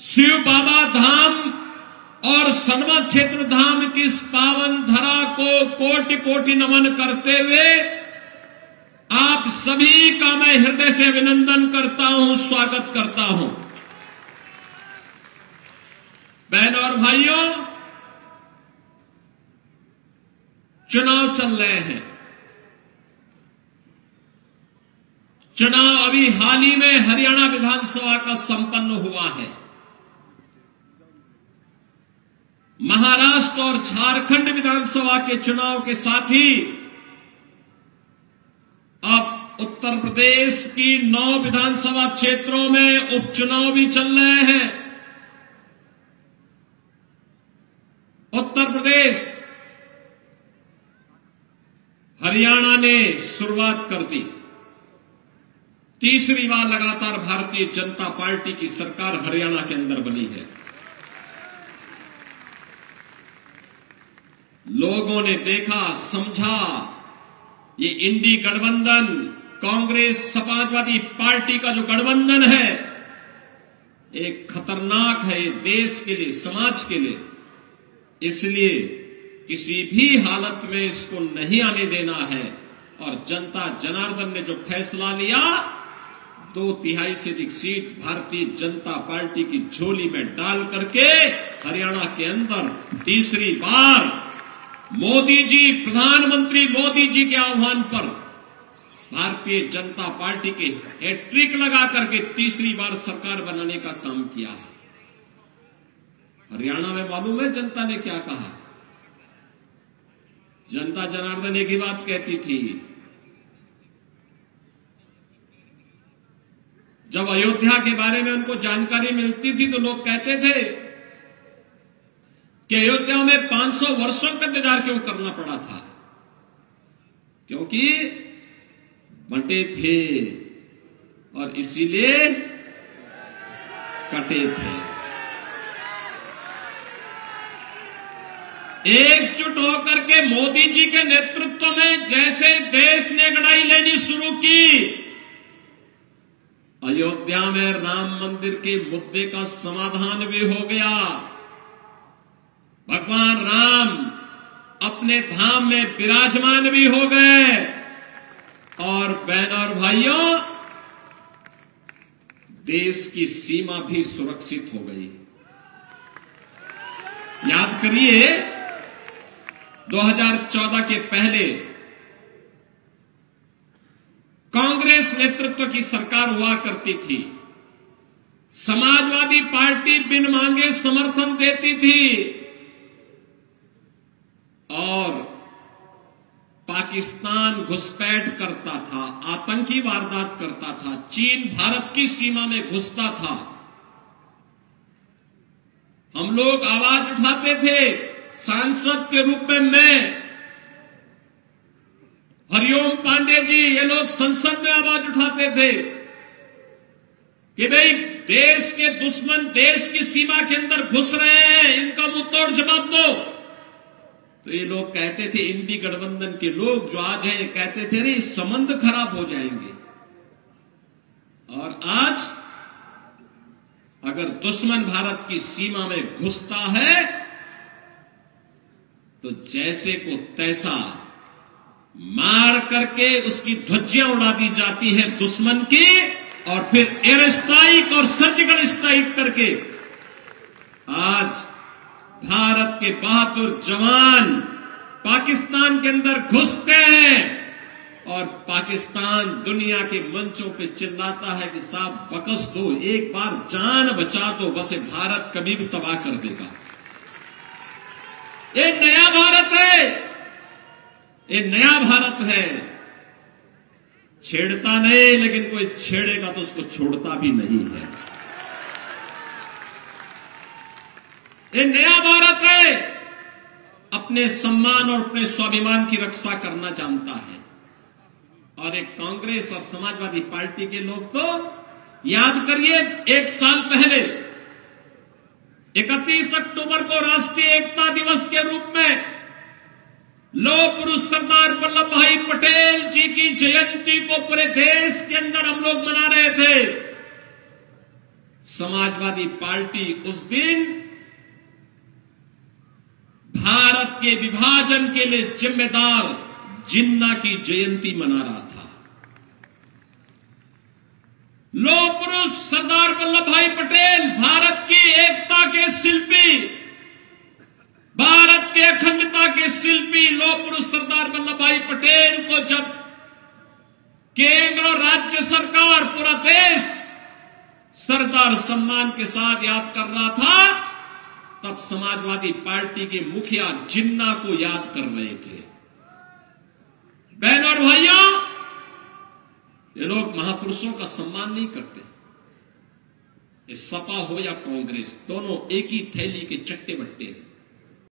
शिव बाबा धाम और सनवा क्षेत्र धाम की इस पावन धरा को कोटि कोटि नमन करते हुए आप सभी का मैं हृदय से अभिनंदन करता हूं, स्वागत करता हूं। बहनों और भाइयों, चुनाव चल रहे हैं। चुनाव अभी हाल ही में हरियाणा विधानसभा का संपन्न हुआ है। महाराष्ट्र और झारखंड विधानसभा के चुनाव के साथ ही अब उत्तर प्रदेश की 9 विधानसभा क्षेत्रों में उपचुनाव भी चल रहे हैं। उत्तर प्रदेश, हरियाणा ने शुरुआत कर दी। तीसरी बार लगातार भारतीय जनता पार्टी की सरकार हरियाणा के अंदर बनी है। लोगों ने देखा, समझा, ये इंडी गठबंधन, कांग्रेस समाजवादी पार्टी का जो गठबंधन है, एक खतरनाक है ये देश के लिए, समाज के लिए। इसलिए किसी भी हालत में इसको नहीं आने देना है। और जनता जनार्दन ने जो फैसला लिया, 2/3 से अधिक सीट भारतीय जनता पार्टी की झोली में डाल करके हरियाणा के अंदर तीसरी बार मोदी जी, प्रधानमंत्री मोदी जी के आह्वान पर भारतीय जनता पार्टी के हैट्रिक लगा करके तीसरी बार सरकार बनाने का काम किया है। हरियाणा में मालूम है जनता ने क्या कहा? जनता जनार्दन एक ही बात कहती थी। जब अयोध्या के बारे में उनको जानकारी मिलती थी तो लोग कहते थे कि अयोध्या में 500 वर्षों का इंतजार क्यों करना पड़ा था? क्योंकि बंटे थे और इसीलिए कटे थे। एकजुट होकर के मोदी जी के नेतृत्व में जैसे देश ने लड़ाई लेनी शुरू की, अयोध्या में राम मंदिर के मुद्दे का समाधान भी हो गया। भगवान राम अपने धाम में विराजमान भी हो गए। और बहनों और भाइयों, देश की सीमा भी सुरक्षित हो गई। याद करिए, 2014 के पहले कांग्रेस नेतृत्व की सरकार हुआ करती थी। समाजवादी पार्टी बिन मांगे समर्थन देती थी और पाकिस्तान घुसपैठ करता था, आतंकी वारदात करता था, चीन भारत की सीमा में घुसता था। हम लोग आवाज उठाते थे। सांसद के रूप में मैं, हरिओम पांडे जी, ये लोग संसद में आवाज उठाते थे कि भाई देश के दुश्मन देश की सीमा के अंदर घुस रहे हैं, इनका मुंह तोड़ जवाब दो। तो ये लोग कहते थे, इंडी गठबंधन के लोग जो आज हैं, ये कहते थे अरे संबंध खराब हो जाएंगे। और आज अगर दुश्मन भारत की सीमा में घुसता है तो जैसे को तैसा मार करके उसकी ध्वजियां उड़ा दी जाती है दुश्मन की, और फिर एयर स्ट्राइक और सर्जिकल स्ट्राइक करके आज भारत के बहादुर जवान पाकिस्तान के अंदर घुसते हैं और पाकिस्तान दुनिया के मंचों पे चिल्लाता है कि साहब बकस दो, एक बार जान बचा दो, बस ये भारत कभी भी तबाह कर देगा। ये नया भारत है, ये नया भारत है। छेड़ता नहीं, लेकिन कोई छेड़ेगा तो उसको छोड़ता भी नहीं है। ये नया भारत है, अपने सम्मान और अपने स्वाभिमान की रक्षा करना जानता है। और एक कांग्रेस और समाजवादी पार्टी के लोग तो याद करिए, 1 साल पहले 31 अक्टूबर को राष्ट्रीय एकता दिवस के रूप में लौह पुरुष सरदार वल्लभ भाई पटेल जी की जयंती को पूरे देश के अंदर हम लोग मना रहे थे। समाजवादी पार्टी उस दिन भारत के विभाजन के लिए जिम्मेदार जिन्ना की जयंती मना रहा था। लौह पुरुष सरदार वल्लभ भाई पटेल, भारत की एकता के शिल्पी, भारत के अखंडता के शिल्पी लौह पुरुष सरदार वल्लभ भाई पटेल को जब केंद्र और राज्य सरकार, पूरा देश सरदार सम्मान के साथ याद कर रहा था, तब समाजवादी पार्टी के मुखिया जिन्ना को याद कर रहे थे। बहनों और भाइयों, ये लोग महापुरुषों का सम्मान नहीं करते। ये सपा हो या कांग्रेस, दोनों एक ही थैली के चट्टे बट्टे हैं।